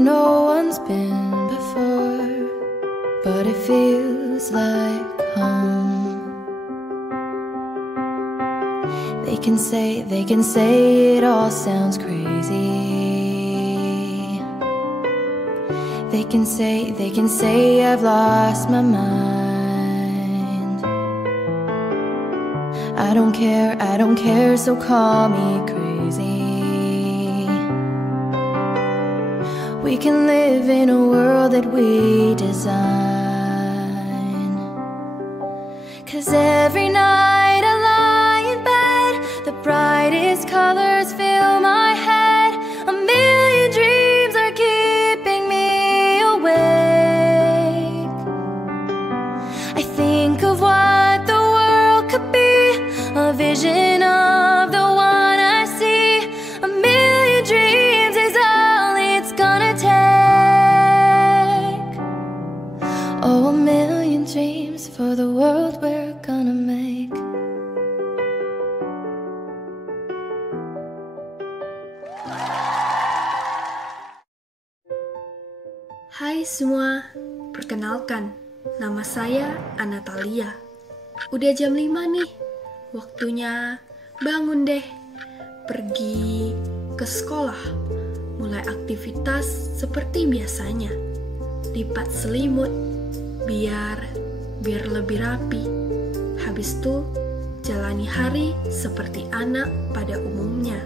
no one's been before, but it feels like home. They can say it all sounds crazy. They can say I've lost my mind. I don't care, so call me crazy. We can live in a world that we design. 'Cause every night I lie in bed, the brightest colors fill my head. A million dreams are keeping me awake. I think of what the world could be, a vision of the one I see. A million dreams is all it's gonna take. Oh, a million dreams for the world we're gonna make. Hai semua, perkenalkan, nama saya Anatalia. Udah jam 5 nih, waktunya bangun deh, pergi ke sekolah, mulai aktivitas seperti biasanya. Lipat selimut, biar lebih rapi. Habis itu, jalani hari seperti anak pada umumnya.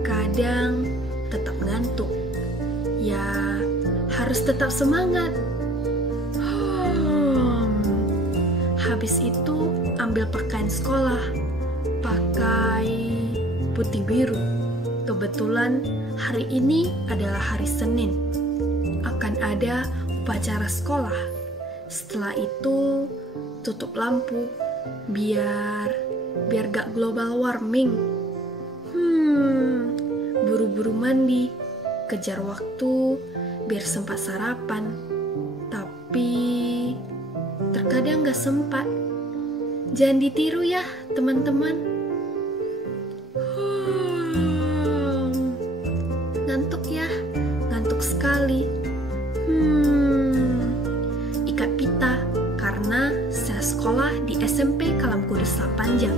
Kadang tetap ngantuk, ya harus tetap semangat. Habis itu ambil pakaian sekolah, pakai putih biru. Kebetulan hari ini adalah hari Senin, akan ada upacara sekolah. Setelah itu tutup lampu biar gak global warming. Buru-buru mandi, kejar waktu biar sempat sarapan, tapi terkadang gak sempat. Jangan ditiru ya teman-teman. Ngantuk ya, ngantuk sekali. Ikat pita karena saya sekolah di SMP Kalam Kudus Lapanjang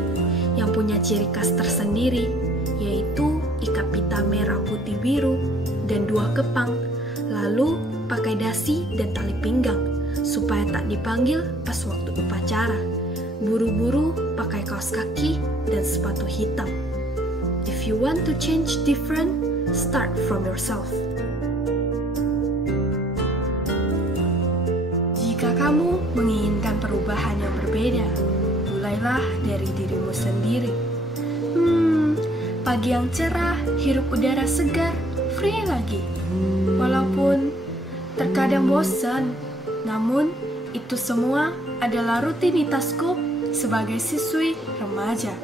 yang punya ciri khas tersendiri, yaitu ikat pita merah putih biru dan 2 kepang. Lalu pakai dasi dan tali pinggang supaya tak dipanggil pas waktu upacara. Buru-buru pakai kaos kaki dan sepatu hitam. If you want to change different, start from yourself. Jika kamu menginginkan perubahan yang berbeda, mulailah dari dirimu sendiri. Pagi yang cerah, hirup udara segar, free lagi. Walaupun terkadang bosan, namun itu semua adalah rutinitasku sebagai siswi remaja.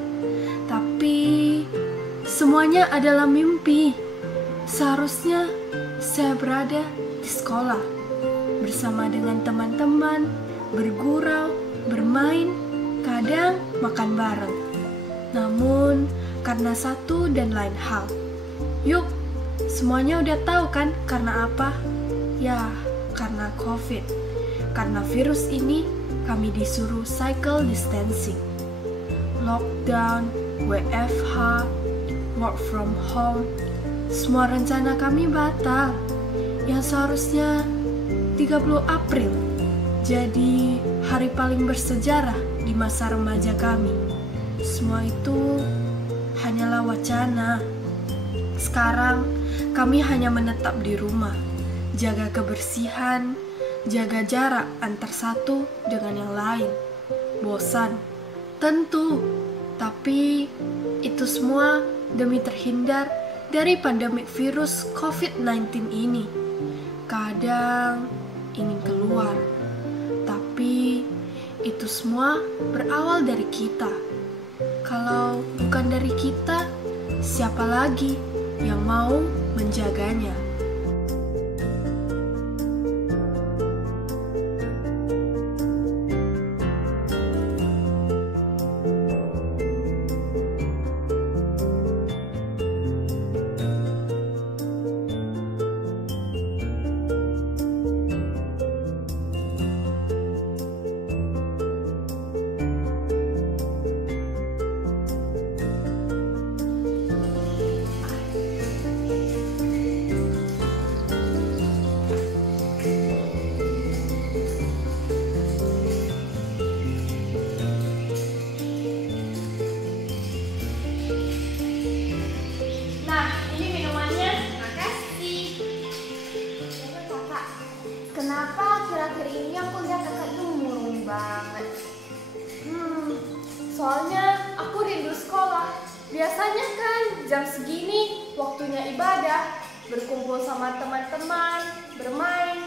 Tapi semuanya adalah mimpi. Seharusnya saya berada di sekolah bersama dengan teman-teman, bergurau, bermain, kadang makan bareng. Namun karena satu dan lain hal, yuk, semuanya udah tahu kan karena apa? Ya, karena COVID. Karena virus ini, kami disuruh cycle distancing. Lockdown, WFH, work from home, semua rencana kami batal. Yang seharusnya 30 April jadi hari paling bersejarah di masa remaja kami. Semua itu hanyalah wacana. Sekarang kami hanya menetap di rumah, jaga kebersihan, jaga jarak antar satu dengan yang lain. Bosan, tentu, tapi itu semua demi terhindar dari pandemi virus COVID-19 ini. Kadang ingin keluar, tapi itu semua berawal dari kita. Kalau bukan dari kita, siapa lagi yang mau menjaganya? Biasanya kan jam segini waktunya ibadah, berkumpul sama teman-teman, bermain.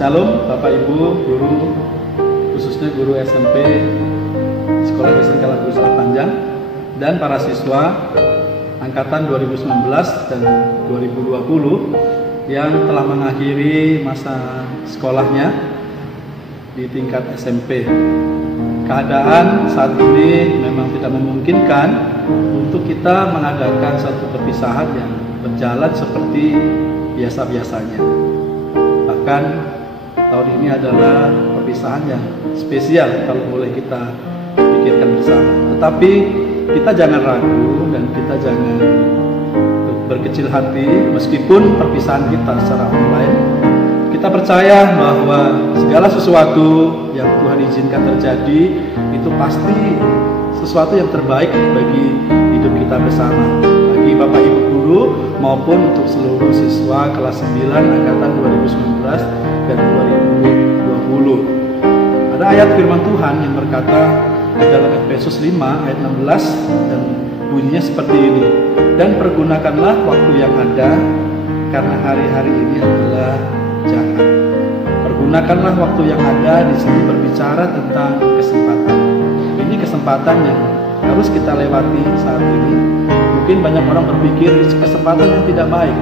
Shalom Bapak Ibu, guru, khususnya guru SMP Sekolah Kristen Kalam Kudus Panjang dan para siswa angkatan 2019 dan 2020 yang telah mengakhiri masa sekolahnya di tingkat SMP. Keadaan saat ini memang tidak memungkinkan untuk kita mengadakan satu perpisahan yang berjalan seperti biasa-biasanya. Bahkan tahun ini adalah perpisahan yang spesial kalau boleh kita pikirkan bersama. Tetapi kita jangan ragu dan kita jangan berkecil hati meskipun perpisahan kita secara online. Kita percaya bahwa segala sesuatu yang Tuhan izinkan terjadi itu pasti sesuatu yang terbaik bagi hidup kita bersama. Bagi Bapak Ibu guru maupun untuk seluruh siswa kelas 9 angkatan 2019 dan 2020. Ada ayat firman Tuhan yang berkata dalam Efesus 5 ayat 16 dan bunyinya seperti ini. Dan pergunakanlah waktu yang ada karena hari-hari ini adalah jahat. Pergunakanlah waktu yang ada di sini berbicara tentang kesempatan. Ini kesempatan yang harus kita lewati saat ini. Mungkin banyak orang berpikir kesempatan yang tidak baik,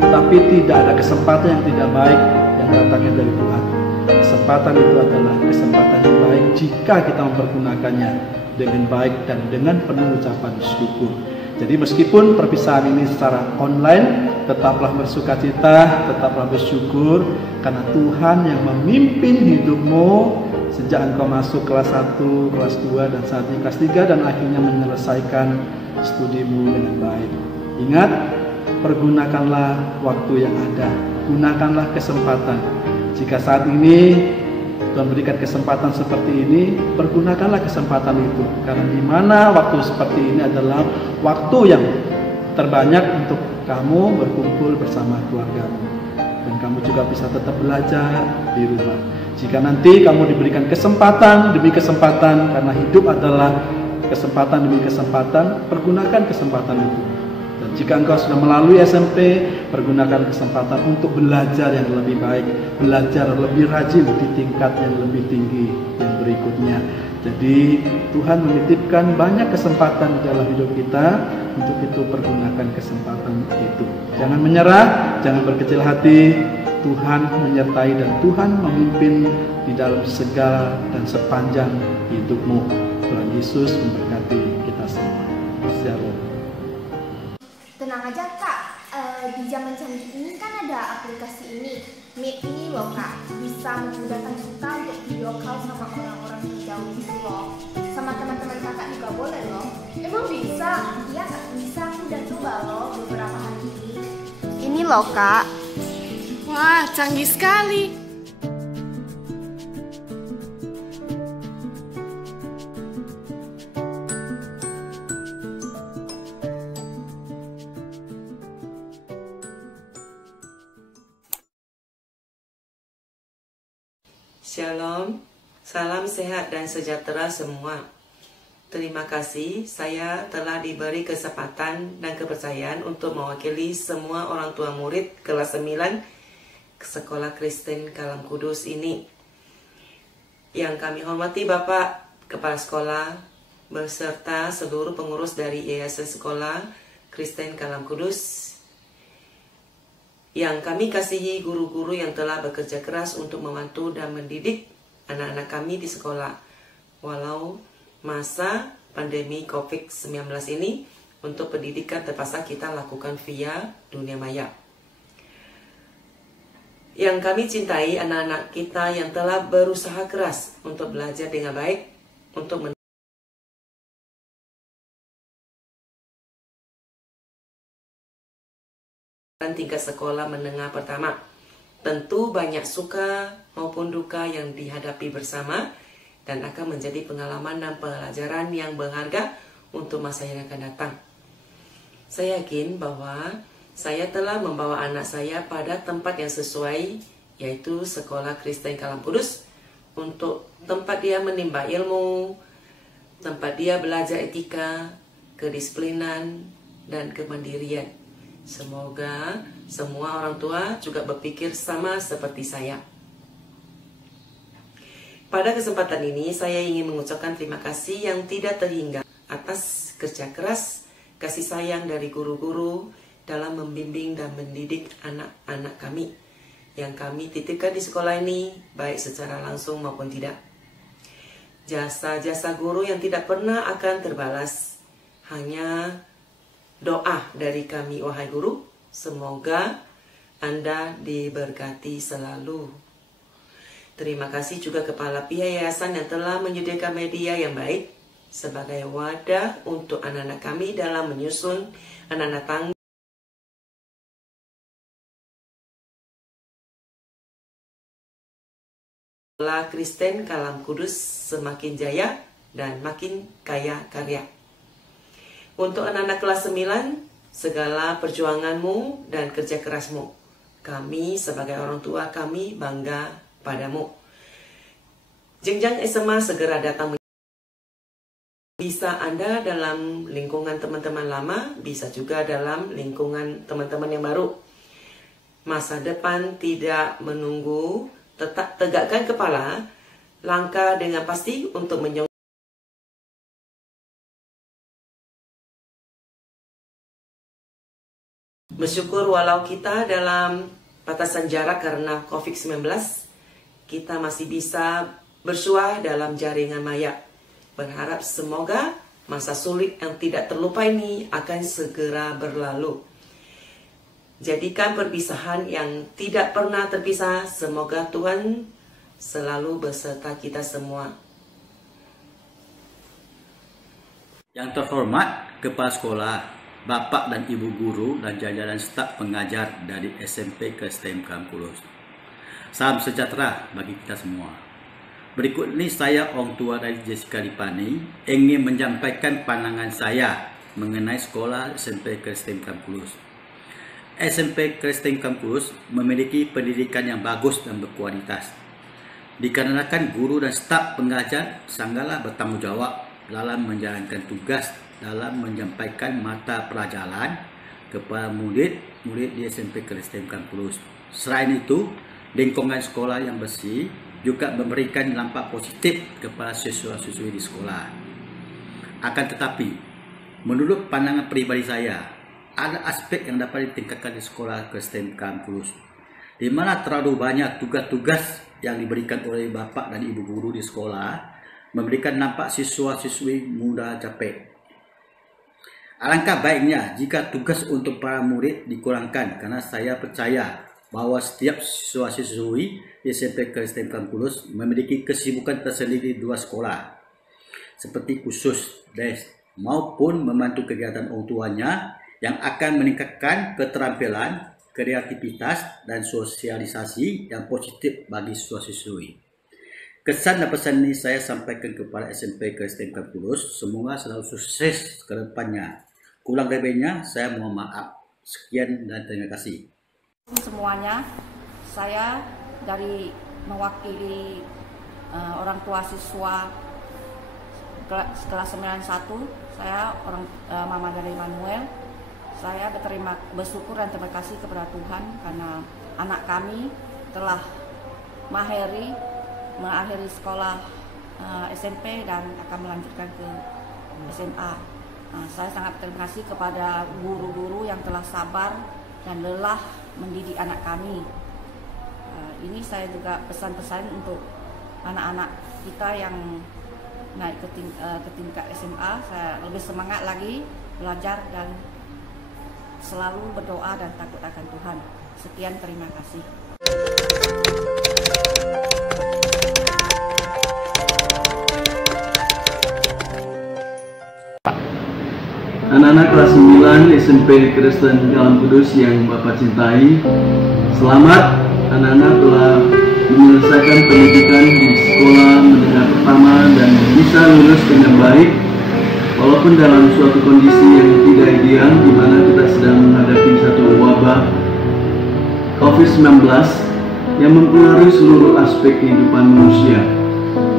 tapi tidak ada kesempatan yang tidak baik yang datangnya dari Tuhan. Kesempatan itu adalah kesempatan yang baik jika kita mempergunakannya dengan baik dan dengan penuh ucapan syukur. Jadi meskipun perpisahan ini secara online, tetaplah bersukacita, tetaplah bersyukur karena Tuhan yang memimpin hidupmu sejak engkau masuk kelas 1, kelas 2 dan saat ini kelas 3 dan akhirnya menyelesaikan studimu dengan baik. Ingat, pergunakanlah waktu yang ada, gunakanlah kesempatan. Jika saat ini Tuhan berikan kesempatan seperti ini, pergunakanlah kesempatan itu. Karena di mana waktu seperti ini adalah waktu yang terbanyak untuk kamu berkumpul bersama keluargamu. Dan kamu juga bisa tetap belajar di rumah. Jika nanti kamu diberikan kesempatan demi kesempatan, karena hidup adalah kesempatan demi kesempatan, pergunakan kesempatan itu. Dan jika engkau sudah melalui SMP, pergunakan kesempatan untuk belajar yang lebih baik, belajar lebih rajin di tingkat yang lebih tinggi yang berikutnya. Jadi Tuhan menitipkan banyak kesempatan di dalam hidup kita, untuk itu pergunakan kesempatan itu. Jangan menyerah, jangan berkecil hati. Tuhan menyertai dan Tuhan memimpin di dalam segala dan sepanjang hidupmu. Tuhan Yesus memberkati kita semua. Shalom. Tenang aja Kak, di zaman canggih ini kan ada aplikasi ini, Meet ini loh Kak, bisa memudahkan kita untuk video call sama orang-orang yang jauh gitu loh. Sama teman-teman kakak juga boleh loh. Emang bisa? Iya Kak, bisa, aku udah coba loh beberapa hari ini. Ini loh Kak. Wah, canggih sekali. Shalom, salam sehat dan sejahtera semua. Terima kasih, saya telah diberi kesempatan dan kepercayaan untuk mewakili semua orang tua murid kelas 9 Sekolah Kristen Kalam Kudus ini. Yang kami hormati Bapak Kepala Sekolah beserta seluruh pengurus dari Yayasan Sekolah Kristen Kalam Kudus. Yang kami kasihi guru-guru yang telah bekerja keras untuk membantu dan mendidik anak-anak kami di sekolah. Walau masa pandemi COVID-19 ini, untuk pendidikan terpaksa kita lakukan via dunia maya. Yang kami cintai anak-anak kita yang telah berusaha keras untuk belajar dengan baik, untuk tingkat sekolah menengah pertama. Tentu banyak suka maupun duka yang dihadapi bersama dan akan menjadi pengalaman dan pelajaran yang berharga untuk masa yang akan datang. Saya yakin bahwa saya telah membawa anak saya pada tempat yang sesuai, yaitu Sekolah Kristen Kalam Kudus, untuk tempat dia menimba ilmu, tempat dia belajar etika, kedisiplinan, dan kemandirian. Semoga semua orang tua juga berpikir sama seperti saya. Pada kesempatan ini saya ingin mengucapkan terima kasih yang tidak terhingga atas kerja keras, kasih sayang dari guru-guru dalam membimbing dan mendidik anak-anak kami yang kami titipkan di sekolah ini, baik secara langsung maupun tidak. Jasa-jasa guru yang tidak pernah akan terbalas. Hanya doa dari kami, wahai guru, semoga Anda diberkati selalu. Terima kasih juga kepada pihak yayasan yang telah menyediakan media yang baik sebagai wadah untuk anak-anak kami dalam menyusun anak-anak tangga Sekolah Kristen Kalam Kudus semakin jaya dan makin kaya karya. Untuk anak-anak kelas 9, segala perjuanganmu dan kerja kerasmu, kami sebagai orang tua kami bangga padamu. Jenjang SMA segera datang. Bisa Anda dalam lingkungan teman-teman lama, bisa juga dalam lingkungan teman-teman yang baru. Masa depan tidak menunggu, tetap tegakkan kepala, langkah dengan pasti untuk menyongsong. Bersyukur walau kita dalam batasan jarak karena COVID-19, kita masih bisa bersua dalam jaringan maya. Berharap semoga masa sulit yang tidak terlupa ini akan segera berlalu. Jadikan perpisahan yang tidak pernah terpisah. Semoga Tuhan selalu beserta kita semua. Yang terhormat Kepala Sekolah, Bapak dan Ibu Guru dan jajaran staf pengajar dari SMP Kristen Kalam Kudus. Salam sejahtera bagi kita semua. Berikut ini saya, orang tua dari Jessica Lipani, ingin menyampaikan pandangan saya mengenai sekolah SMP Kristen Kalam Kudus. SMP Kristen Kalam Kudus memiliki pendidikan yang bagus dan berkualitas. Dikarenakan guru dan staf pengajar sangatlah bertanggung jawab dalam menjalankan tugas dalam menyampaikan mata pelajaran kepada murid-murid di SMP Kristen Kalam Kudus. Selain itu, lingkungan sekolah yang bersih juga memberikan dampak positif kepada siswa-siswi di sekolah. Akan tetapi, menurut pandangan pribadi saya, ada aspek yang dapat ditingkatkan di sekolah Kristen Kalam Kudus, di mana terlalu banyak tugas-tugas yang diberikan oleh bapak dan ibu guru di sekolah memberikan nampak siswa-siswi mudah capek. Alangkah baiknya jika tugas untuk para murid dikurangkan, karena saya percaya bahwa setiap siswa-siswi di SMP Kristen Kalam Kudus memiliki kesibukan tersendiri di luar sekolah, seperti khusus des maupun membantu kegiatan orang tuanya yang akan meningkatkan keterampilan, kreativitas, dan sosialisasi yang positif bagi siswa-siswi. Kesan dan pesan ini saya sampaikan kepada SMP Kristen Kalam Kudus. Semoga selalu sukses ke depannya. Kurang lebihnya saya mohon maaf. Sekian dan terima kasih. Semuanya, saya dari mewakili orang tua siswa kelas 91, saya mama dari Manuel. Saya bersyukur dan terima kasih kepada Tuhan karena anak kami telah mengakhiri sekolah SMP dan akan melanjutkan ke SMA. Saya sangat terima kasih kepada guru-guru yang telah sabar dan lelah mendidik anak kami. Ini saya juga pesan-pesan untuk anak-anak kita yang naik ke tingkat SMA. Saya lebih semangat lagi belajar dan selalu berdoa dan takut akan Tuhan. Sekian, terima kasih. Anak-anak kelas 9 SMP Kristen Kalam Kudus yang Bapak cintai, selamat anak-anak telah menyelesaikan pendidikan di sekolah menengah pertama dan bisa lulus dengan baik. Walaupun dalam suatu kondisi yang tidak ideal, di mana kita sedang menghadapi satu wabah COVID-19 yang mempengaruhi seluruh aspek kehidupan manusia,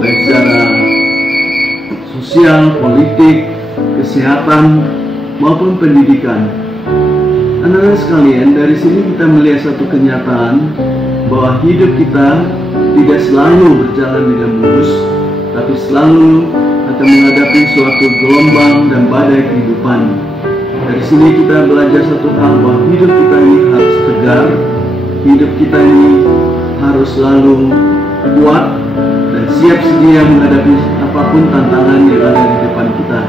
baik secara sosial, politik, kesehatan, maupun pendidikan. Anak-anak sekalian, dari sini kita melihat satu kenyataan bahwa hidup kita tidak selalu berjalan dengan mulus, tapi selalu akan menghadapi suatu gelombang dan badai kehidupan. Dari sini kita belajar satu hal, bahwa hidup kita ini harus tegar, hidup kita ini harus selalu kuat dan siap sedia menghadapi apapun tantangan yang ada di depan kita.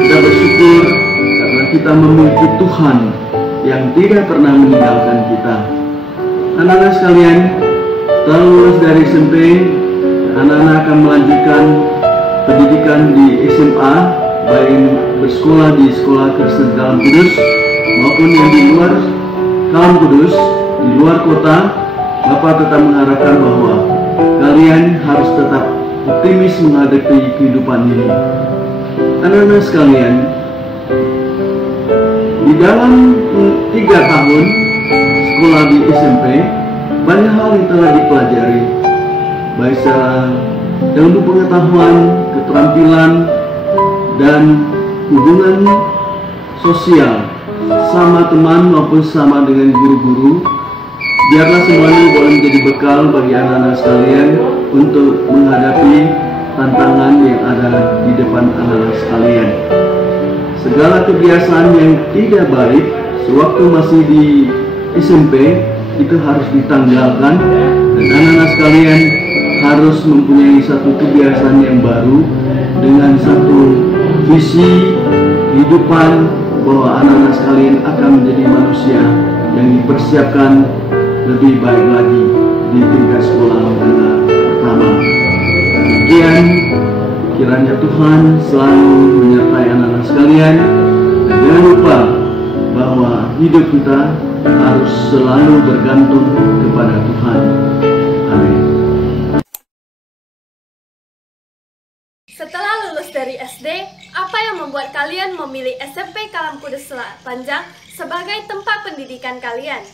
Kita bersyukur karena kita memiliki Tuhan yang tidak pernah meninggalkan kita. Anak-anak sekalian, setelah lulus dari SMP, anak-anak akan melanjutkan pendidikan di SMA, baik bersekolah di sekolah Kristen Kalam Kudus maupun yang di luar Kalam Kudus, di luar kota. Bapak tetap mengharapkan bahwa kalian harus tetap optimis menghadapi kehidupan ini. Anak-anak sekalian, di dalam 3 tahun sekolah di SMP, banyak hal yang telah dipelajari, baik secara ilmu pengetahuan, keterampilan, dan hubungan sosial sama teman maupun sama dengan guru-guru. Biarlah semuanya boleh menjadi bekal bagi anak-anak sekalian untuk menghadapi tantangan yang ada di depan anak-anak sekalian. Segala kebiasaan yang tidak baik sewaktu masih di SMP itu harus ditanggalkan, dan anak-anak sekalian harus mempunyai satu kebiasaan yang baru dengan satu visi kehidupan bahwa anak-anak sekalian akan menjadi manusia yang dipersiapkan lebih baik lagi di tingkat sekolah menengah pertama. Demikian, kiranya Tuhan selalu menyertai anak-anak sekalian, dan jangan lupa bahwa hidup kita harus selalu bergantung kepada Tuhan. Amin. Setelah lulus dari SD, apa yang membuat kalian memilih SMP Kalam Kudus Selat Panjang sebagai tempat pendidikan kalian?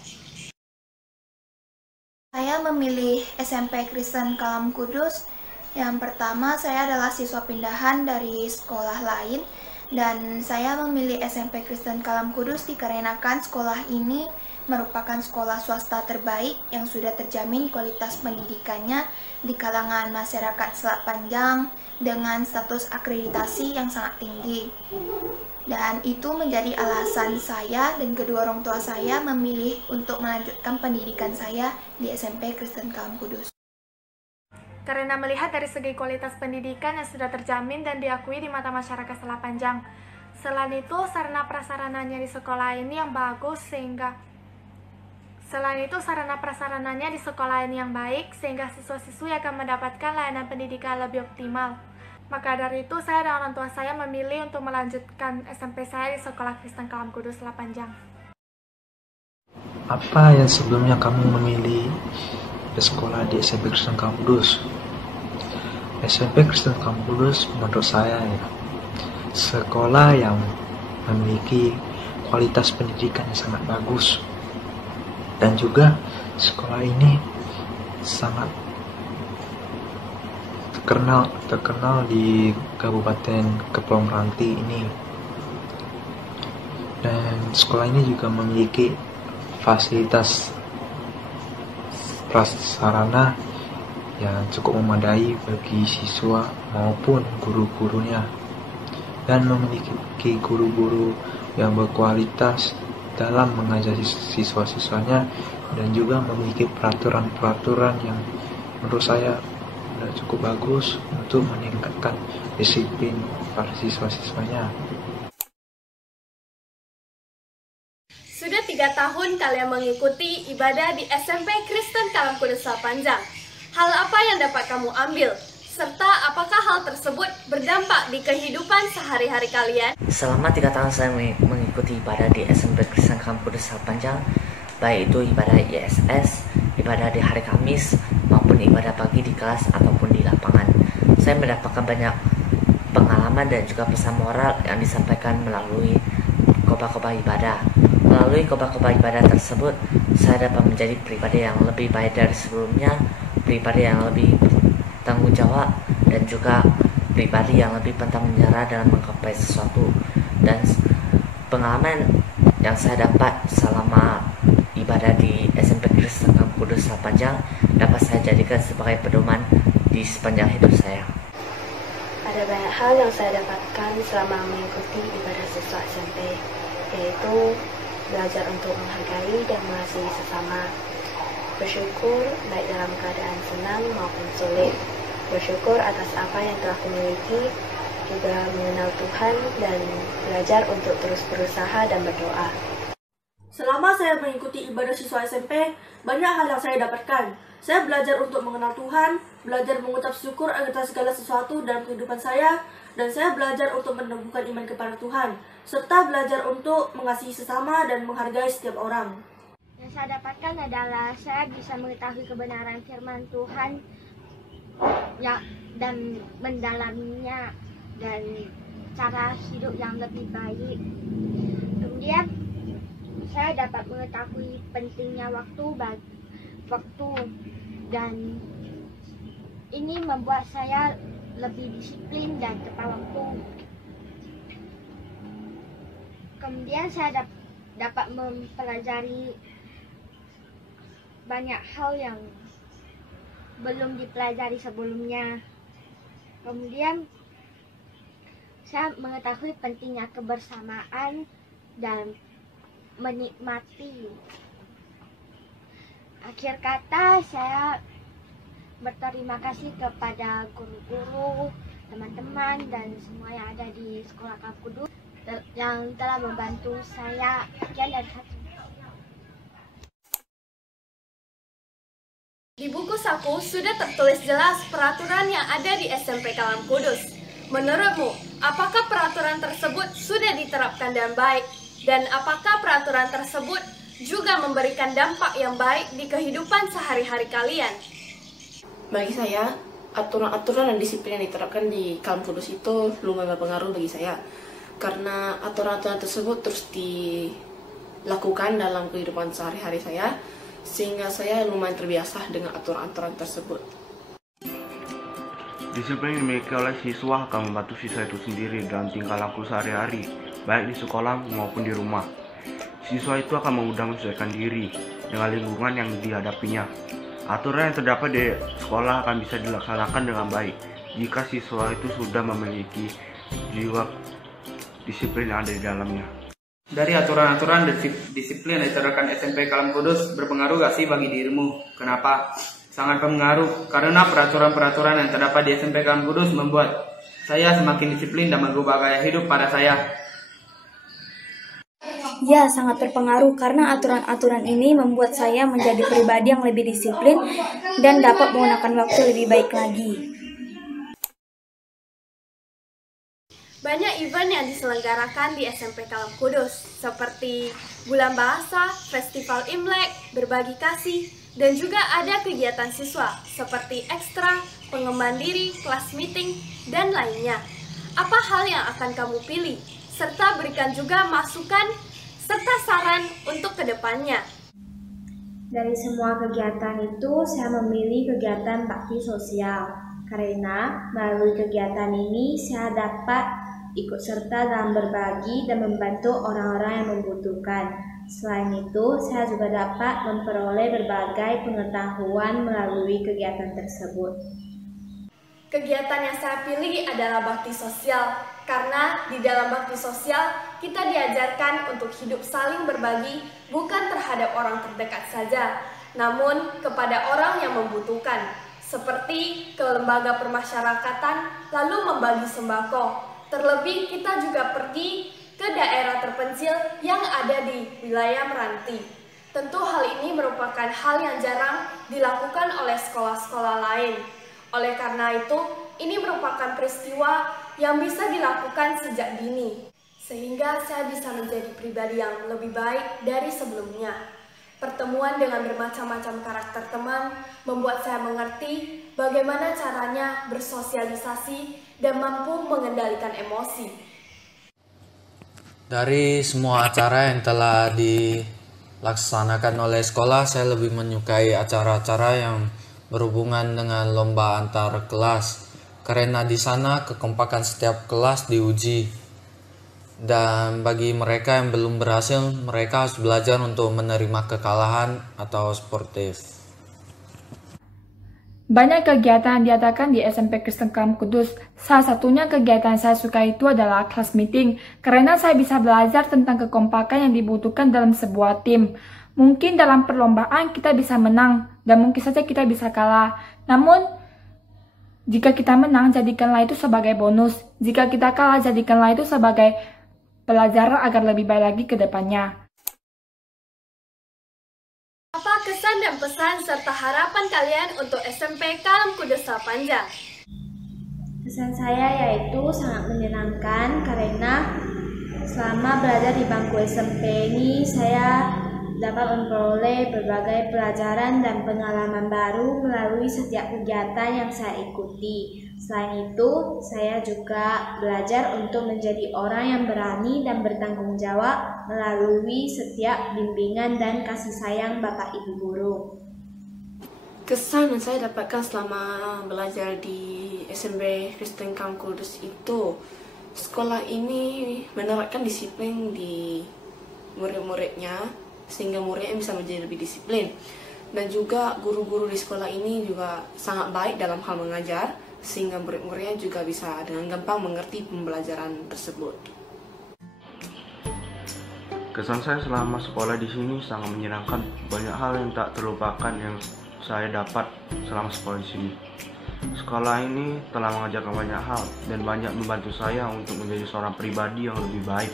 Saya memilih SMP Kristen Kalam Kudus. Yang pertama, saya adalah siswa pindahan dari sekolah lain, dan saya memilih SMP Kristen Kalam Kudus dikarenakan sekolah ini merupakan sekolah swasta terbaik yang sudah terjamin kualitas pendidikannya di kalangan masyarakat Selat Panjang dengan status akreditasi yang sangat tinggi. Dan itu menjadi alasan saya dan kedua orang tua saya memilih untuk melanjutkan pendidikan saya di SMP Kristen Kalam Kudus. Karena melihat dari segi kualitas pendidikan yang sudah terjamin dan diakui di mata masyarakat Selat Panjang. Selain itu, sarana prasarananya di sekolah ini yang bagus sehingga yang baik sehingga siswa-siswi akan mendapatkan layanan pendidikan lebih optimal. Maka dari itu, saya dan orang tua saya memilih untuk melanjutkan SMP saya di Sekolah Kristen Kalam Kudus Selat Panjang. Apa yang sebelumnya kamu memilih bersekolah di SMP Kristen Kalam Kudus? SMP Kristen Kalam Kudus menurut saya sekolah yang memiliki kualitas pendidikan yang sangat bagus, dan juga sekolah ini sangat terkenal di Kabupaten Kepulauan Meranti ini. Dan sekolah ini juga memiliki fasilitas prasarana yang cukup memadai bagi siswa maupun guru-gurunya, dan memiliki guru-guru yang berkualitas dalam mengajari siswa-siswanya, dan juga memiliki peraturan-peraturan yang menurut saya sudah cukup bagus untuk meningkatkan disiplin para siswa-siswanya. Sudah 3 tahun kalian mengikuti ibadah di SMP Kristen Kalam Kudus Panjang. Hal apa yang dapat kamu ambil? Serta apakah hal tersebut berdampak di kehidupan sehari-hari kalian? Selama 3 tahun saya mengikuti ibadah di SMP Kristen Kalam Kudus Panjang, baik itu ibadah ISS, ibadah di hari Kamis, maupun ibadah pagi di kelas ataupun di lapangan. Saya mendapatkan banyak pengalaman dan juga pesan moral yang disampaikan melalui khotbah ibadah. Melalui khotbah ibadah tersebut, saya dapat menjadi pribadi yang lebih baik dari sebelumnya, pribadi yang lebih bertanggung jawab, dan juga pribadi yang lebih pantang menyerah dalam menggapai sesuatu. Dan pengalaman yang saya dapat selama ibadah di SMP Kristen Kalam Kudus Panjang dapat saya jadikan sebagai pedoman di sepanjang hidup saya. Ada banyak hal yang saya dapatkan selama mengikuti ibadah siswa SMP, yaitu belajar untuk menghargai dan mengasihi sesama, bersyukur baik dalam keadaan senang maupun sulit, bersyukur atas apa yang telah kumiliki, juga mengenal Tuhan dan belajar untuk terus berusaha dan berdoa. Selama saya mengikuti ibadah siswa SMP, banyak hal yang saya dapatkan. Saya belajar untuk mengenal Tuhan, belajar mengucap syukur atas segala sesuatu dalam kehidupan saya, dan saya belajar untuk meneguhkan iman kepada Tuhan, serta belajar untuk mengasihi sesama dan menghargai setiap orang. Yang saya dapatkan adalah saya bisa mengetahui kebenaran firman Tuhan ya, dan mendalaminya, dan cara hidup yang lebih baik. Kemudian saya dapat mengetahui pentingnya waktu, dan ini membuat saya lebih disiplin dan tepat waktu. Kemudian saya dapat mempelajari banyak hal yang belum dipelajari sebelumnya. Kemudian saya mengetahui pentingnya kebersamaan dan menikmati. Akhir kata, saya berterima kasih kepada guru-guru, teman-teman, dan semua yang ada di Sekolah Kalam Kudus yang telah membantu saya. Sekian dari saya. Di buku saku sudah tertulis jelas peraturan yang ada di SMP Kalam Kudus. Menurutmu, apakah peraturan tersebut sudah diterapkan dengan baik? Dan apakah peraturan tersebut juga memberikan dampak yang baik di kehidupan sehari-hari kalian? Bagi saya, aturan-aturan dan disiplin yang diterapkan di Kalam Kudus itu lumayan berpengaruh bagi saya. Karena aturan-aturan tersebut terus dilakukan dalam kehidupan sehari-hari saya, sehingga saya lumayan terbiasa dengan aturan-aturan tersebut. Disiplin yang dimiliki oleh siswa akan membantu siswa itu sendiri dalam tingkah laku sehari-hari, baik di sekolah maupun di rumah. Siswa itu akan mudah menyesuaikan diri dengan lingkungan yang dihadapinya. Aturan yang terdapat di sekolah akan bisa dilaksanakan dengan baik jika siswa itu sudah memiliki jiwa disiplin yang ada di dalamnya. Dari aturan-aturan disiplin yang diterapkan SMP Kalam Kudus berpengaruh gak sih bagi dirimu? Kenapa? Sangat berpengaruh, karena peraturan-peraturan yang terdapat di SMP Kalam Kudus membuat saya semakin disiplin dan mengubah gaya hidup pada saya. Ya, sangat berpengaruh karena aturan-aturan ini membuat saya menjadi pribadi yang lebih disiplin dan dapat menggunakan waktu lebih baik lagi. Banyak event yang diselenggarakan di SMP Kalam Kudus, seperti Bulan Bahasa, Festival Imlek, Berbagi Kasih, dan juga ada kegiatan siswa seperti ekstra, pengembangan diri, kelas meeting, dan lainnya. Apa hal yang akan kamu pilih? Serta berikan juga masukan serta saran untuk kedepannya. Dari semua kegiatan itu, saya memilih kegiatan bakti sosial. karena melalui kegiatan ini saya dapat ikut serta dalam berbagi dan membantu orang-orang yang membutuhkan. Selain itu, saya juga dapat memperoleh berbagai pengetahuan melalui kegiatan tersebut. Kegiatan yang saya pilih adalah bakti sosial, karena di dalam bakti sosial kita diajarkan untuk hidup saling berbagi bukan terhadap orang terdekat saja, namun kepada orang yang membutuhkan, seperti ke lembaga permasyarakatan lalu membagi sembako. Terlebih kita juga pergi ke daerah terpencil yang ada di wilayah Meranti. Tentu hal ini merupakan hal yang jarang dilakukan oleh sekolah-sekolah lain. Oleh karena itu, ini merupakan peristiwa yang bisa dilakukan sejak dini, sehingga saya bisa menjadi pribadi yang lebih baik dari sebelumnya. Pertemuan dengan bermacam-macam karakter teman membuat saya mengerti bagaimana caranya bersosialisasi dan mampu mengendalikan emosi. Dari semua acara yang telah dilaksanakan oleh sekolah, saya lebih menyukai acara-acara yang berhubungan dengan lomba antar kelas, karena di sana kekompakan setiap kelas diuji. Dan bagi mereka yang belum berhasil, mereka harus belajar untuk menerima kekalahan atau sportif. Banyak kegiatan yang diadakan di SMP Kristen Kalam Kudus. Salah satunya kegiatan saya suka itu adalah class meeting, karena saya bisa belajar tentang kekompakan yang dibutuhkan dalam sebuah tim. Mungkin dalam perlombaan kita bisa menang, dan mungkin saja kita bisa kalah. Namun, jika kita menang, jadikanlah itu sebagai bonus. Jika kita kalah, jadikanlah itu sebagai pelajaran agar lebih baik lagi ke depannya. Apa kesan dan pesan serta harapan kalian untuk SMP Kalam Kudus Panjang? Kesan saya yaitu sangat menyenangkan karena selama belajar di bangku SMP ini saya dapat memperoleh berbagai pelajaran dan pengalaman baru melalui setiap kegiatan yang saya ikuti. Selain itu, saya juga belajar untuk menjadi orang yang berani dan bertanggung jawab melalui setiap bimbingan dan kasih sayang Bapak Ibu Guru. Kesan yang saya dapatkan selama belajar di SMP Kristen Kalam Kudus itu, sekolah ini menerapkan disiplin di murid-muridnya, sehingga muridnya bisa menjadi lebih disiplin. Dan juga guru-guru di sekolah ini juga sangat baik dalam hal mengajar, sehingga murid-muridnya juga bisa dengan gampang mengerti pembelajaran tersebut. Kesan saya selama sekolah di sini sangat menyenangkan. Banyak hal yang tak terlupakan yang saya dapat selama sekolah di sini. Sekolah ini telah mengajarkan banyak hal dan banyak membantu saya untuk menjadi seorang pribadi yang lebih baik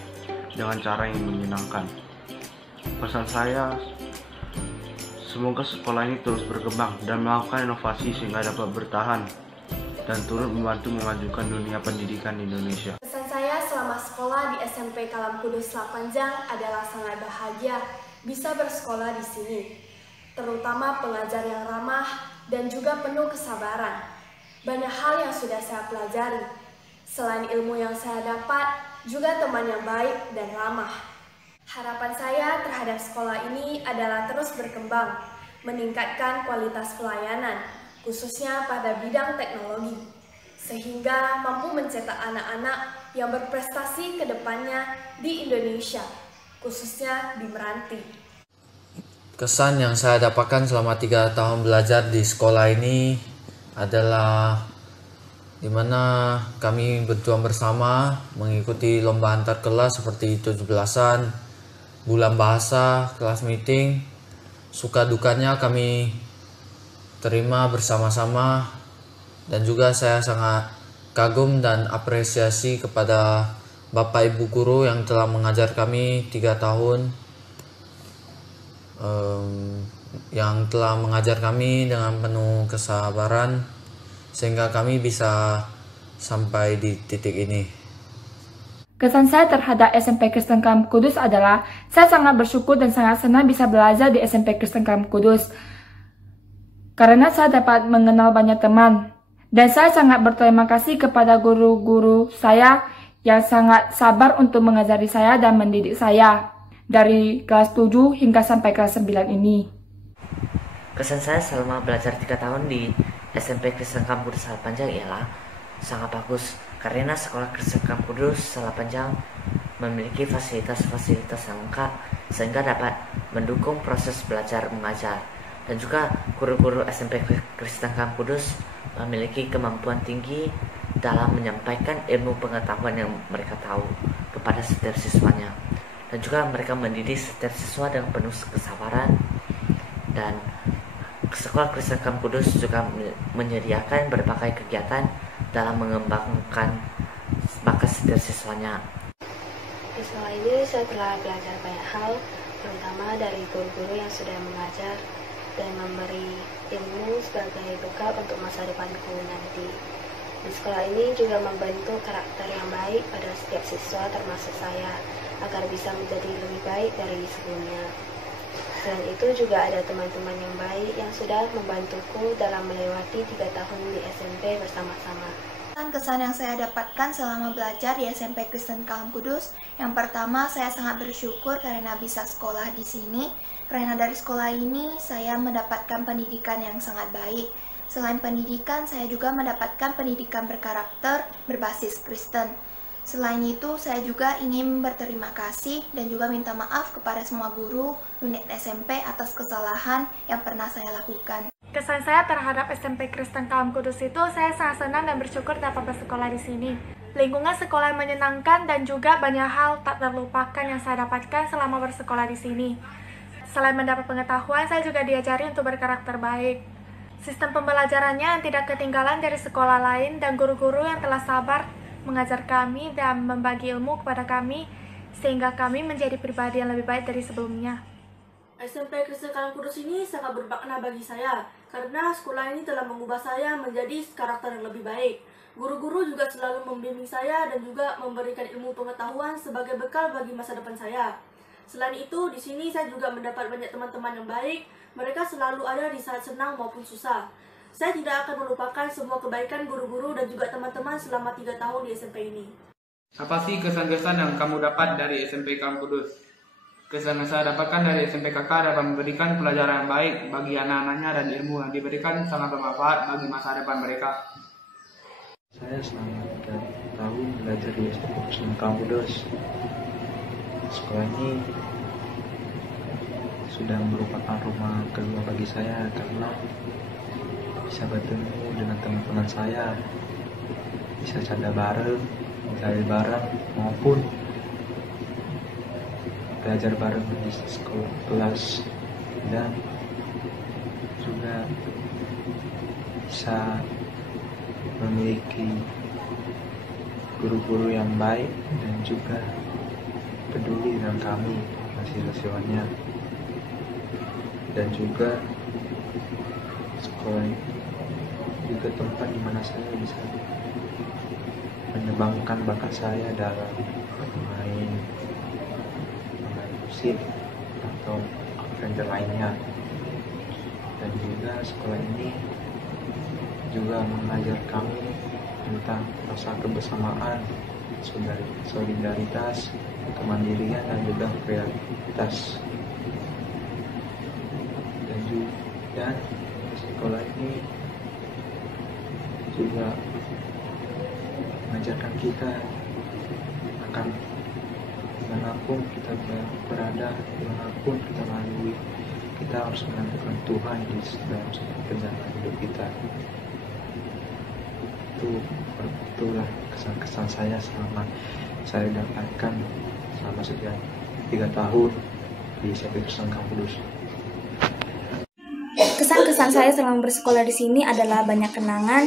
dengan cara yang menyenangkan. Pesan saya, semoga sekolah ini terus berkembang dan melakukan inovasi sehingga dapat bertahan dan turut membantu memajukan dunia pendidikan di Indonesia. Pesan saya selama sekolah di SMP Kalam Kudus Panjang adalah sangat bahagia bisa bersekolah di sini, terutama pengajar yang ramah dan juga penuh kesabaran. Banyak hal yang sudah saya pelajari. Selain ilmu yang saya dapat, juga teman yang baik dan ramah. Harapan saya terhadap sekolah ini adalah terus berkembang, meningkatkan kualitas pelayanan, khususnya pada bidang teknologi, sehingga mampu mencetak anak-anak yang berprestasi ke depannya di Indonesia, khususnya di Meranti. Kesan yang saya dapatkan selama 3 tahun belajar di sekolah ini adalah dimana kami berjuang bersama mengikuti lomba antar kelas seperti 17-an, bulan bahasa, kelas meeting. Suka dukanya kami terima bersama-sama, dan juga saya sangat kagum dan apresiasi kepada Bapak Ibu Guru yang telah mengajar kami 3 tahun, yang telah mengajar kami dengan penuh kesabaran sehingga kami bisa sampai di titik ini. Kesan saya terhadap SMP Kristen Kalam Kudus adalah saya sangat bersyukur dan sangat senang bisa belajar di SMP Kristen Kalam Kudus, karena saya dapat mengenal banyak teman. Dan saya sangat berterima kasih kepada guru-guru saya yang sangat sabar untuk mengajari saya dan mendidik saya dari kelas 7 hingga sampai kelas 9 ini. Kesan saya selama belajar 3 tahun di SMP Kristen Camp Kudus Salapanjang ialah sangat bagus karena sekolah Kristen Camp Kudus Salapanjang memiliki fasilitas-fasilitas yang lengkap sehingga dapat mendukung proses belajar mengajar, dan juga guru-guru SMP Kristen Camp Kudus memiliki kemampuan tinggi dalam menyampaikan ilmu pengetahuan yang mereka tahu kepada setiap siswanya, dan juga mereka mendidik setiap siswa dengan penuh kesabaran. Dan sekolah Kristen Camp Kudus juga menyediakan berbagai kegiatan dalam mengembangkan bakat setiap siswanya. Di sekolah ini saya telah belajar banyak hal, terutama dari guru-guru yang sudah mengajar dan memberi ilmu sebagai bekal untuk masa depanku nanti. Di sekolah ini juga membentuk karakter yang baik pada setiap siswa termasuk saya, agar bisa menjadi lebih baik dari sebelumnya. Selain itu juga ada teman-teman yang baik yang sudah membantuku dalam melewati 3 tahun di SMP bersama-sama. Kesan yang saya dapatkan selama belajar di SMP Kristen Camp Kudus, yang pertama saya sangat bersyukur karena bisa sekolah di sini. Karena dari sekolah ini saya mendapatkan pendidikan yang sangat baik. Selain pendidikan, saya juga mendapatkan pendidikan berkarakter berbasis Kristen. Selain itu, saya juga ingin berterima kasih dan juga minta maaf kepada semua guru unit SMP atas kesalahan yang pernah saya lakukan. Kesan saya terhadap SMP Kristen Camp Kudus itu, saya sangat senang dan bersyukur dapat bersekolah di sini. Lingkungan sekolah yang menyenangkan dan juga banyak hal tak terlupakan yang saya dapatkan selama bersekolah di sini. Selain mendapat pengetahuan, saya juga diajari untuk berkarakter baik. Sistem pembelajarannya yang tidak ketinggalan dari sekolah lain dan guru-guru yang telah sabar mengajar kami dan membagi ilmu kepada kami sehingga kami menjadi pribadi yang lebih baik dari sebelumnya. SMP Kristen Camp Kudus ini sangat bermakna bagi saya karena sekolah ini telah mengubah saya menjadi karakter yang lebih baik. Guru-guru juga selalu membimbing saya dan juga memberikan ilmu pengetahuan sebagai bekal bagi masa depan saya. Selain itu, di sini saya juga mendapat banyak teman-teman yang baik. Mereka selalu ada di saat senang maupun susah. Saya tidak akan melupakan semua kebaikan guru-guru dan juga teman-teman selama 3 tahun di SMP ini. Apa sih kesan-kesan yang kamu dapat dari SMP Camp Kudus? Kesan yang saya dapatkan dari SMP KK dapat memberikan pelajaran yang baik bagi anak-anaknya dan ilmu yang diberikan sangat bermanfaat bagi masa depan mereka. Saya selama 3 tahun belajar di SMP Kristen Camp Kudus. Sekolah ini sudah merupakan rumah kedua bagi saya karena bisa bertemu dengan teman-teman saya, bisa canda bareng, mencari bareng, maupun belajar bareng di sekolah kelas, dan juga bisa memiliki guru-guru yang baik dan juga peduli dengan kami mahasiswanya, dan juga sekolah juga tempat di mana saya bisa mengembangkan bakat saya dalam bermain musik atau adventure lainnya. Dan juga sekolah ini juga mengajar kami tentang rasa kebersamaan, solidaritas, kemandirian, dan juga kreativitas. Dan sekolah ini juga mengajarkan kita akan dimanapun kita berada, dimanapun kita lalui, kita harus menantikan Tuhan di dalam setiap perjalanan hidup kita. Itulah kesan-kesan saya selama saya dapatkan selama sekian 3 tahun di SMP Kristen Camp Kudus. Kesan-kesan saya selama bersekolah di sini adalah banyak kenangan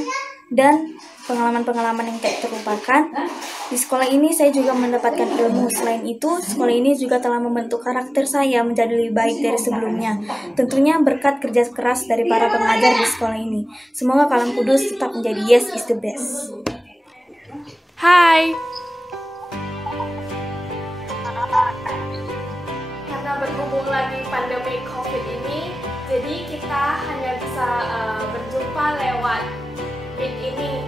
dan pengalaman-pengalaman yang tak terlupakan. Di sekolah ini saya juga mendapatkan ilmu. Selain itu, sekolah ini juga telah membentuk karakter saya menjadi lebih baik dari sebelumnya. Tentunya berkat kerja keras dari para pengajar di sekolah ini. Semoga Camp Kudus tetap menjadi Yes is the best. Hai. Karena berhubung lagi pandemi COVID ini, jadi kita hanya bisa berjumpa lewat Meet ini.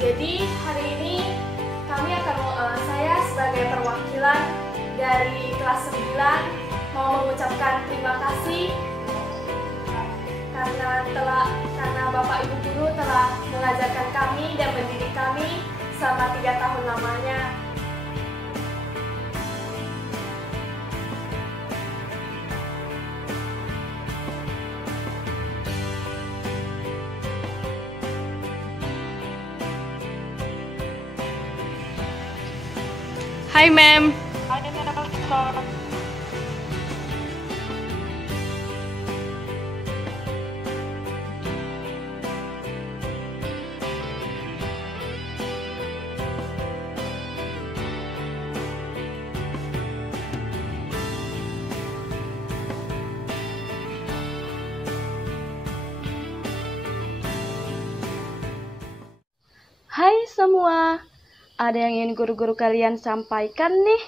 Jadi hari ini saya sebagai perwakilan dari kelas 9 mau mengucapkan terima kasih karena Bapak Ibu Guru telah mengajarkan kami dan mendidik kami selama 3 tahun lamanya. Hai, Ma'am. Hai semua, ada yang ingin guru-guru kalian sampaikan nih?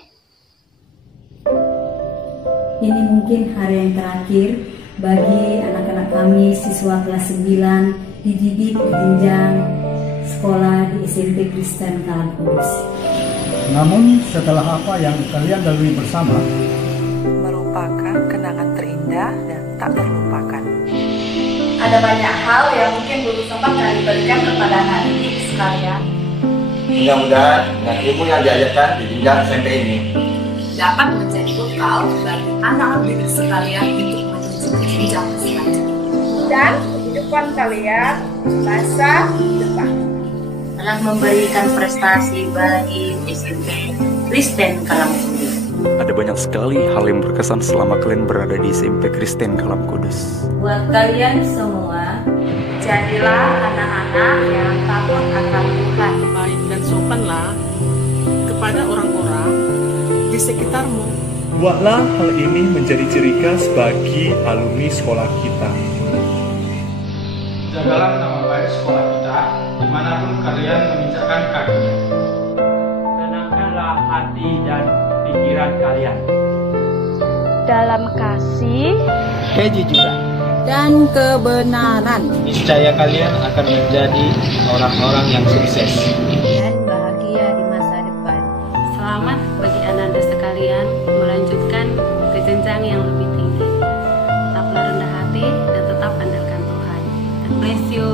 Ini mungkin hari yang terakhir bagi anak-anak kami siswa kelas 9 dididik di jenjang sekolah di SMP Kristen Kalam Kudus. Namun setelah apa yang kalian lalui bersama merupakan kenangan terindah dan tak terlupakan. Ada banyak hal yang mungkin belum sempat kami berikan kepada anak didik sekalian. Mudah-mudahan dengan ilmu yang diajarkan di jenjang SMP ini dapat menjadi bekal bagi anak didik sekalian untuk menuju ke jenjang selanjutnya. Dan kehidupan kalian masa depan telah memberikan prestasi bagi SMP Kristen Kalam Kudus. Ada banyak sekali hal yang berkesan selama kalian berada di SMP Kristen Kalam Kudus. Buat kalian semua, jadilah anak-anak yang takut akan Tuhan. Baik dan sopanlah kepada orang-orang di sekitarmu. Buatlah hal ini menjadi ciri khas bagi alumni sekolah kita. Jagalah nama baik sekolah kita dimanapun kalian menginjakkan kaki. Tenangkanlah hati dan pikiran kalian dalam kasih, kejujuran, dan kebenaran. Niscaya kalian akan menjadi orang-orang yang sukses dan bahagia di masa depan. Selamat bagi anak-anak sekalian melanjutkan ke jenjang yang lebih tinggi. Tetaplah rendah hati dan tetap andalkan Tuhan. God bless you.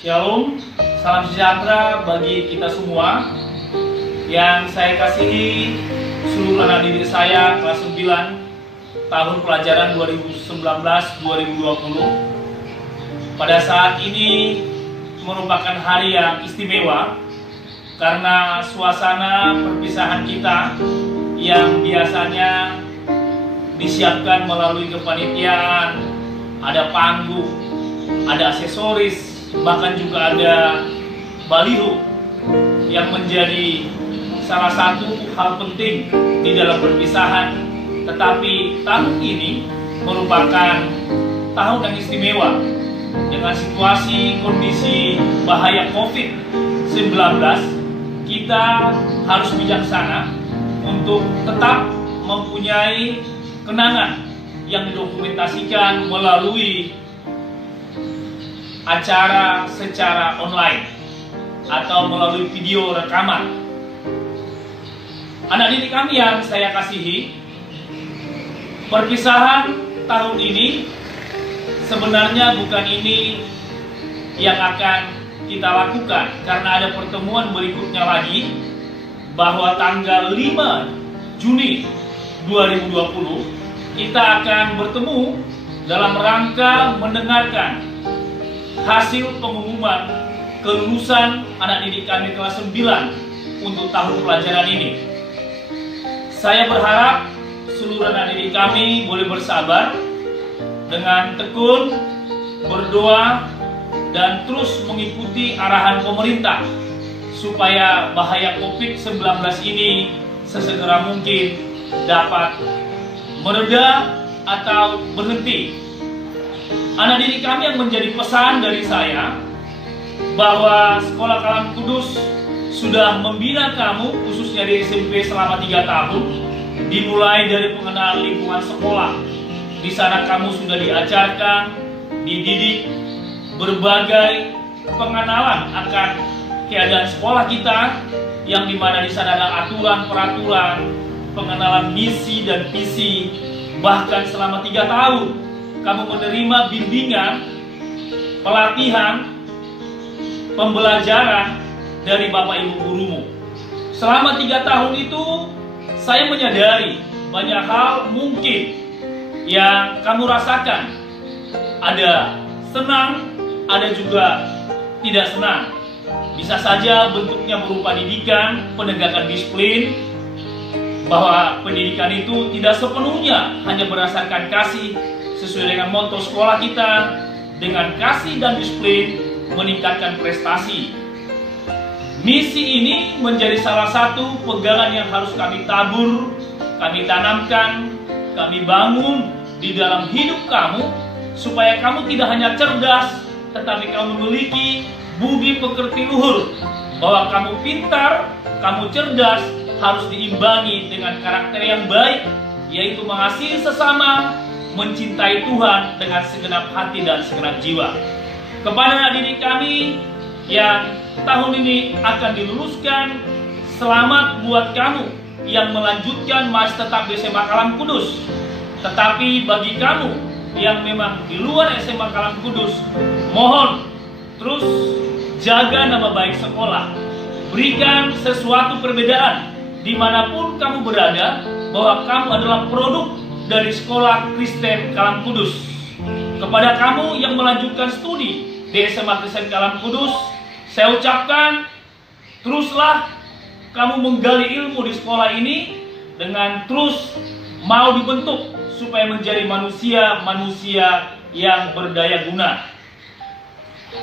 Shalom, salam sejahtera bagi kita semua. Yang saya kasihi seluruh anak didik saya kelas 9 tahun pelajaran 2019-2020. Pada saat ini merupakan hari yang istimewa karena suasana perpisahan kita yang biasanya disiapkan melalui kepanitiaan, ada panggung, ada aksesoris, bahkan juga ada baliho yang menjadi salah satu hal penting di dalam perpisahan. Tetapi tahun ini merupakan tahun yang istimewa dengan situasi kondisi bahaya COVID-19. Kita harus bijaksana untuk tetap mempunyai kenangan yang didokumentasikan melalui acara secara online atau melalui video rekaman. Anak didik kami yang saya kasihi, perpisahan tahun ini sebenarnya bukan ini yang akan kita lakukan, karena ada pertemuan berikutnya lagi bahwa tanggal 5 Juni 2020 kita akan bertemu dalam rangka mendengarkan hasil pengumuman kelulusan anak didik kami kelas 9 untuk tahun pelajaran ini. Saya berharap seluruh anak didik kami boleh bersabar dengan tekun, berdoa, dan terus mengikuti arahan pemerintah supaya bahaya COVID-19 ini sesegera mungkin dapat mereda atau berhenti. Anak didik kami yang menjadi pesan dari saya bahwa Sekolah Kalam Kudus sudah membina kamu khususnya di SMP selama 3 tahun, dimulai dari pengenalan lingkungan sekolah. Di sana kamu sudah diajarkan dididik berbagai pengenalan akan keadaan sekolah kita, yang dimana di sana ada aturan-peraturan, pengenalan misi dan visi. Bahkan selama 3 tahun kamu menerima bimbingan, pelatihan, pembelajaran dari Bapak Ibu gurumu. Selama 3 tahun itu saya menyadari banyak hal mungkin yang kamu rasakan. Ada senang, ada juga tidak senang. Bisa saja bentuknya berupa didikan, penegakan disiplin, bahwa pendidikan itu tidak sepenuhnya hanya berdasarkan kasih sesuai dengan motto sekolah kita, dengan kasih dan disiplin meningkatkan prestasi. Misi ini menjadi salah satu pegangan yang harus kami tabur, kami tanamkan, kami bangun di dalam hidup kamu, supaya kamu tidak hanya cerdas, tetapi kamu memiliki budi pekerti luhur, bahwa kamu pintar, kamu cerdas, harus diimbangi dengan karakter yang baik, yaitu mengasihi sesama, mencintai Tuhan dengan segenap hati dan segenap jiwa. Kepada anak didik kami yang tahun ini akan diluluskan, selamat buat kamu yang melanjutkan masih tetap di SMA Kalam Kudus. Tetapi bagi kamu yang memang di luar SMA Kalam Kudus, mohon terus jaga nama baik sekolah. Berikan sesuatu perbedaan dimanapun kamu berada, bahwa kamu adalah produk dari sekolah Kristen Kalam Kudus. Kepada kamu yang melanjutkan studi di SMA Kristen Kalam Kudus, saya ucapkan teruslah kamu menggali ilmu di sekolah ini dengan terus mau dibentuk supaya menjadi manusia-manusia yang berdaya guna.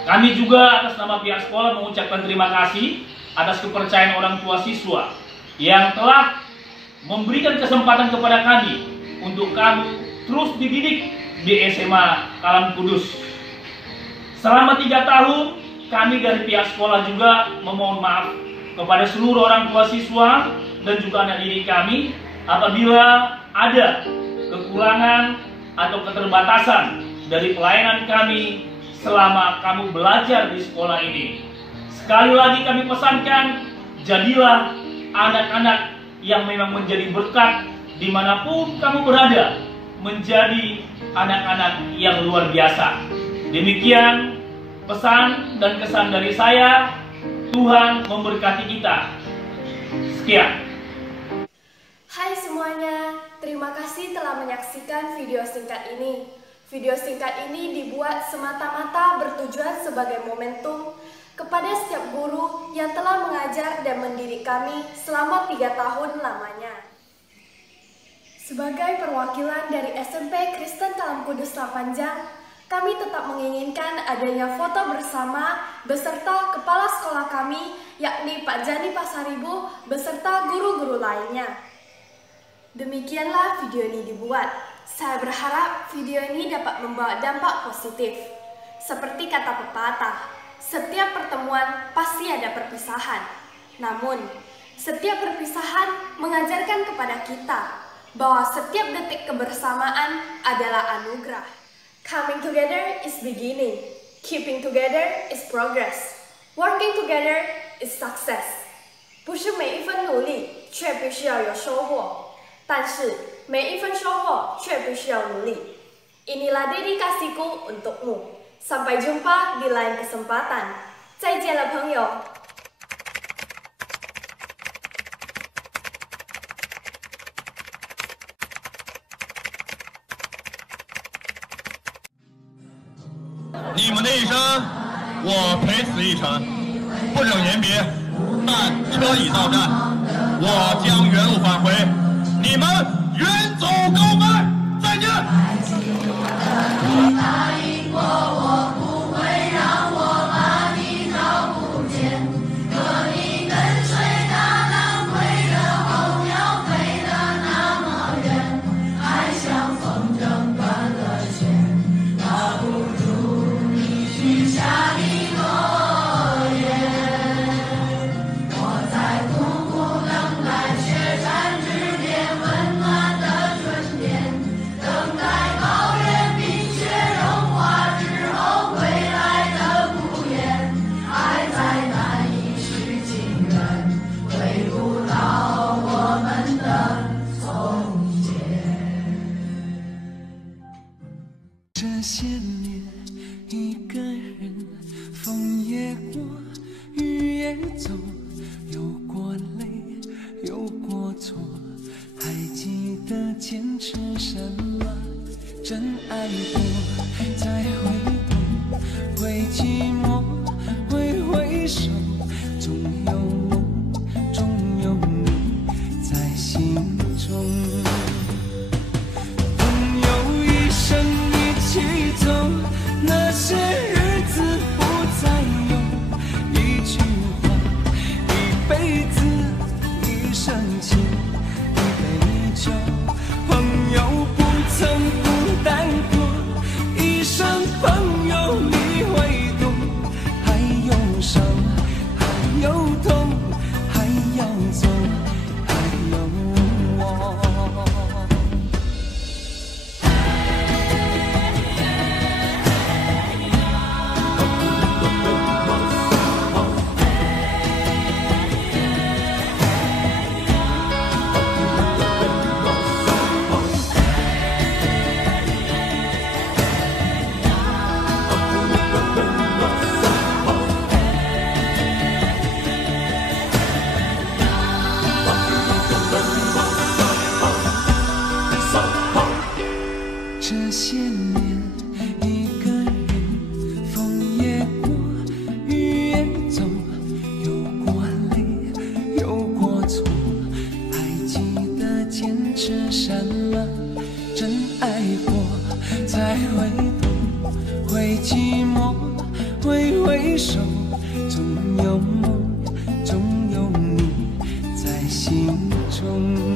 Kami juga atas nama pihak sekolah mengucapkan terima kasih atas kepercayaan orang tua siswa yang telah memberikan kesempatan kepada kami untuk kami terus dididik di SMA Kalam Kudus. Selama 3 tahun, kami dari pihak sekolah juga memohon maaf kepada seluruh orang tua siswa dan juga anak didik kami apabila ada kekurangan atau keterbatasan dari pelayanan kami selama kamu belajar di sekolah ini. Sekali lagi kami pesankan, jadilah anak-anak yang memang menjadi berkat dimanapun kamu berada, menjadi anak-anak yang luar biasa. Demikian pesan dan kesan dari saya. Tuhan memberkati kita. Sekian. Hai semuanya, terima kasih telah menyaksikan video singkat ini. Video singkat ini dibuat semata-mata bertujuan sebagai momentum kepada setiap guru yang telah mengajar dan mendidik kami selama 3 tahun lamanya. Sebagai perwakilan dari SMP Kristen Kalam Kudus Lapanjang, kami tetap menginginkan adanya foto bersama beserta kepala sekolah kami, yakni Pak Jani Pasaribu beserta guru-guru lainnya. Demikianlah video ini dibuat. Saya berharap video ini dapat membawa dampak positif. Seperti kata pepatah, setiap pertemuan pasti ada perpisahan. Namun, setiap perpisahan mengajarkan kepada kita bahwa setiap detik kebersamaan adalah anugerah. Coming together is beginning. Keeping together is progress. Working together is success. 不是每一分努力却必须要有收获，但是每一分收获却必须要努力。Inilah dedikasiku untukmu. Sampai jumpa di lain kesempatan. 再见了，朋友。你们的一生，我陪此一程，不忍言别，但车已到站，我将原路返回，你们远走高飞，再见。你答应过我不会让我把你找不见，可你跟随大浪归的候鸟飞得那么远，还像风筝断了线，拉不住。许下的诺言，我在苦苦等待雪山之巅温暖的春天，等待高原冰雪融化走，有过泪，有过错，还记得坚持什么？真爱过，再回头，会寂寞，会回首，总有梦，总有你在心中。朋友一生一起走，那些日子不再有，一句话，一辈子，一生情，一杯酒。朋友不曾孤单过，一生朋友你会懂。还有伤，还有痛，还要走，还有我。这些年，一个人，风也过，雨也走，有过泪，有过错，还记得坚持什么？真爱过，再回头，会寂寞，会回首，总有梦，总有你在心中。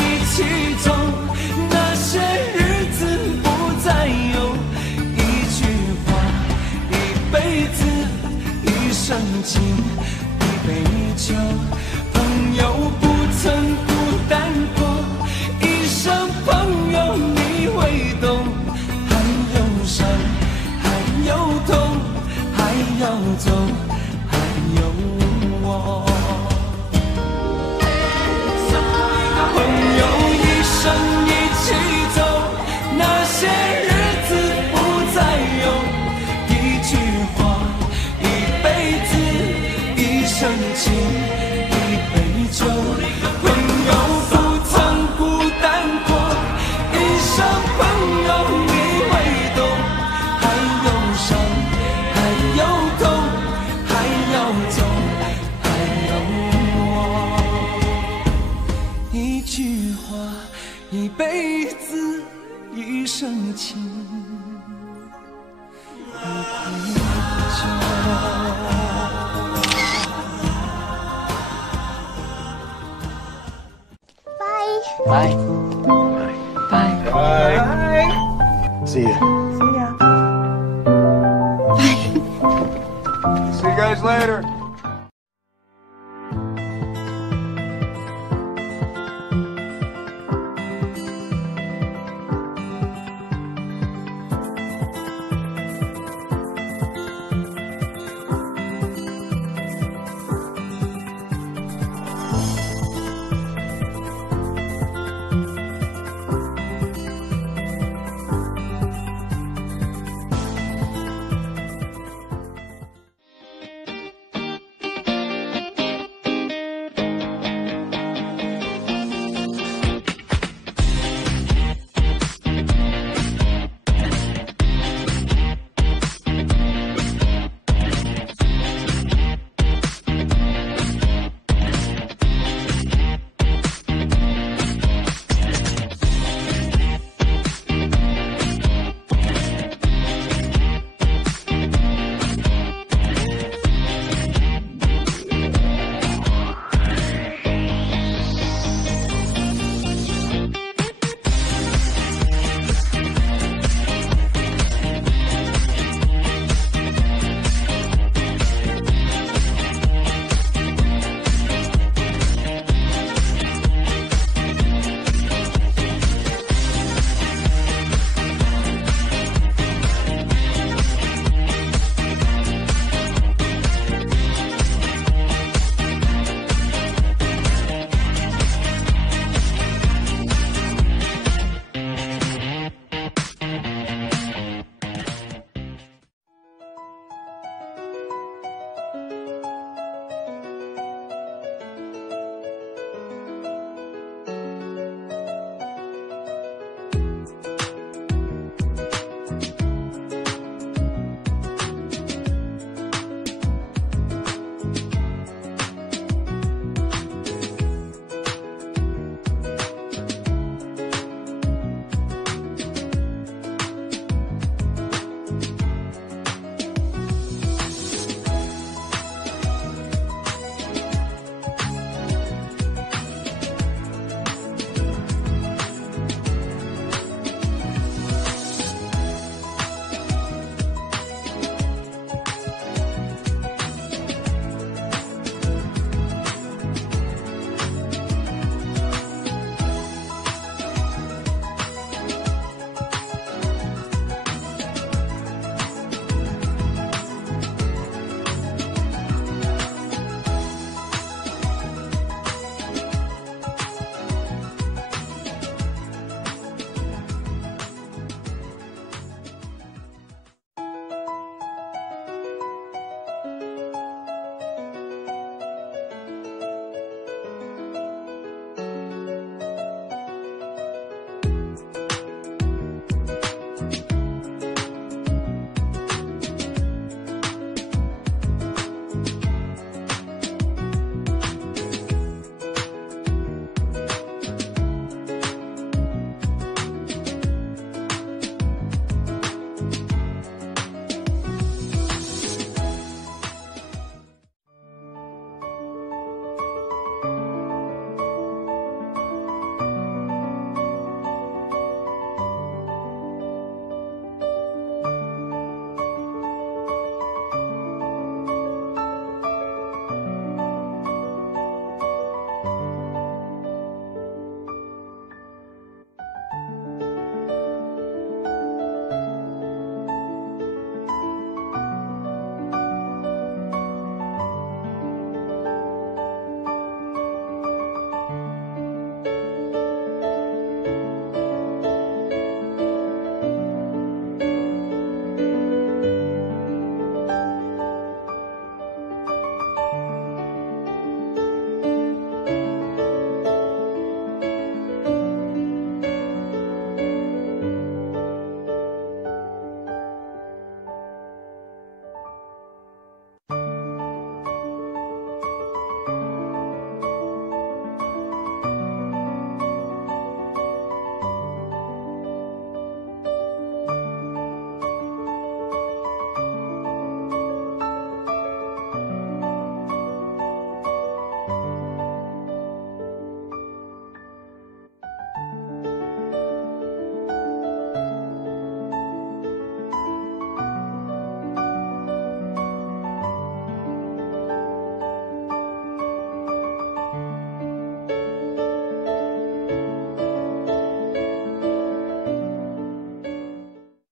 一起走，那些日子不再有，一句话，一辈子，一生情，一杯酒。朋友不曾孤单过，一生朋友你会懂。还有伤，还有痛，还要走，还有我。朋友一生一起走，那些日子不再有，一句话，一辈子，一生情，一杯酒。朋友不曾孤单过，一生朋友你会懂。还有伤，还有痛，还要走，还有我。一句话，一辈子，一生情，一杯酒。Bye. Bye. Bye. See ya. See ya. See you guys later.